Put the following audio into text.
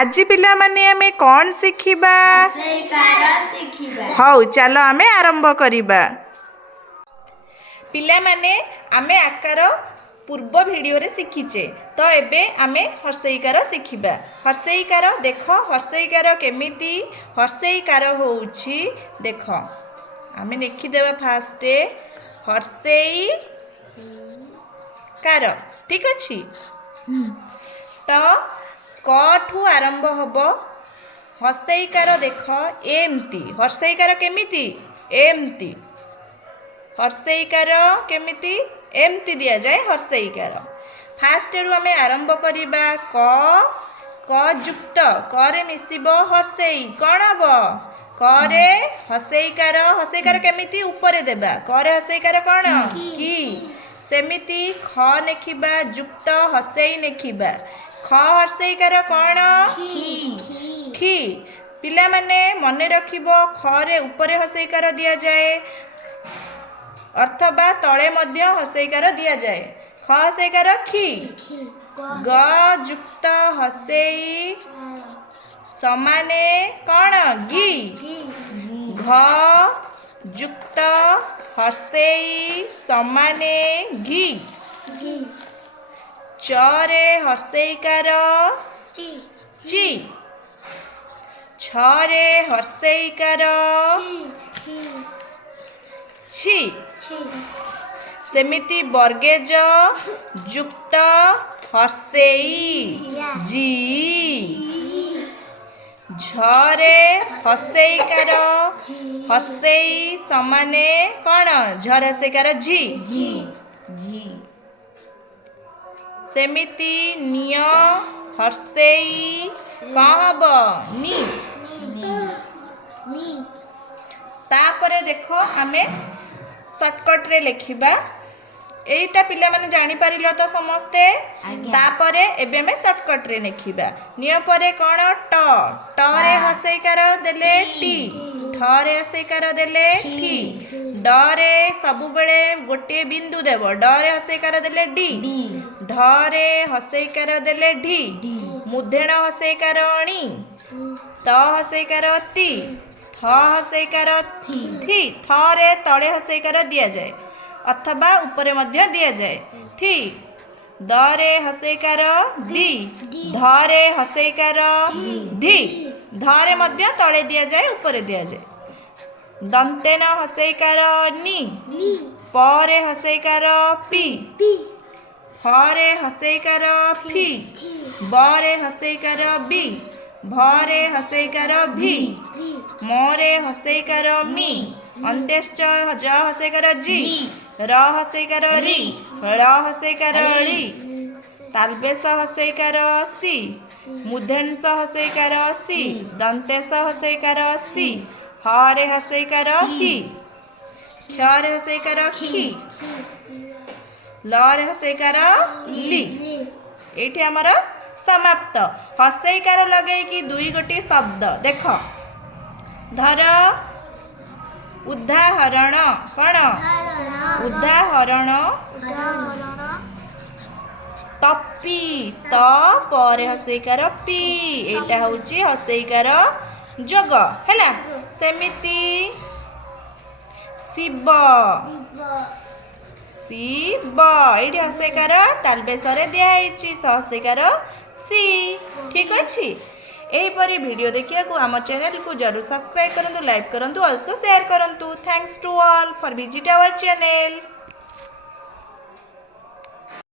आज पिला माने आमे कौन शिखिबा हौ चलो आमे आरंभ करिबा। पिला माने आमे आकार पूर्व वीडियो रे शिखिचे तो एबे आमे हर्षईकार शिखिबा। हर्षईकार देख हर्षईकार केमिति हर्षईकार होउछि देख आमे लिखि देबा फास्ट हर्षई कार ठीक अछि। तो क ठू आरंभ हबो हर्षईकार देख एमती हर्षईकार केमिति एमती हर्षईकार केमिति एमती दिया जाए हर्षईकार। फास्ट रु आमे आरंभ करिबा क युक्त क रे मिसिबो हर्षई कोन हबो क रे हर्षईकार केमिति ऊपर देबा क रे हर्षईकार कोन की सेमिति ख नेखिबा युक्त हर्षई नेखिबा ख हर्षईकार कोन खी पिला माने मने रखिबो ख रे ऊपर हर्षईकार दिया जाए अथवा तले मध्य हर्षईकार दिया जाए। ख हर्षईकार खी ग युक्त हर्षई समाने कोन गी घ युक्त हर्षई समाने घी च रे हर्षईकार ची छ रे हर्षईकार छी सेमिति वर्गेज युक्त हर्षई जी झरे हर्षईकार हर्षई समाने कोन झर हर्षईकार झी सेमिति निय हर्षई कहब नी तापरे देखो आमे शॉर्टकट रे लिखिबा एटा पिला माने जानि पारिलो तो समस्ते तापरे एबे में शॉर्टकट रे लिखिबा निय परे कोन ट रे हर्षईकार देले टी ठ रे हर्षईकार देले ठी ड रे सब बेले गोटे बिंदु देबो ड रे हर्षईकार देले डी ढ रे हर्षईकार देले ढी मुद्धेण हर्षईकार णी त हर्षईकार ती थ हर्षईकार थी थ रे तळे हर्षईकार दिया जाए अथवा ऊपर मध्य दिया जाए थी द रे हर्षईकार दी ध रे हर्षईकार धी ध रे मध्य तळे दिया जाए ऊपर दिया जाए दंतेन हर्षईकार नी प रे हर्षईकार पी ह रे हर्षईकार फी ब रे हर्षईकार बी भ रे हर्षईकार भी म रे हर्षईकार मी अंत्यश्च ज हर्षईकार जी र हर्षईकार री ळ हर्षईकार ळी तालबेश हर्षईकार सी मूर्धन्यस हर्षईकार सी दंतेश हर्षईकार सी ह रे हर्षईकार ही क्ष रे हर्षईकार खी ल रे हर्षईकार ली एठी हमर समाप्त। हर्षईकार लगे कि दुई गोटी शब्द देख धर उदाहरण कौन उदाहरण तपी त पर हर्षईकार पी एटा होची हर्षईकार जोग हैला सेमिति शिव शिव एठी हर्षईकार तालबेश रे दिया हेची हर्षईकार सी ठीक अछि। एहीपरी वीडियो देखिया को आम चैनल को जरूर सब्सक्राइब करंतु लाइक करंतु ऑल्सो शेयर करंतु। Thanks to all for visit our channel.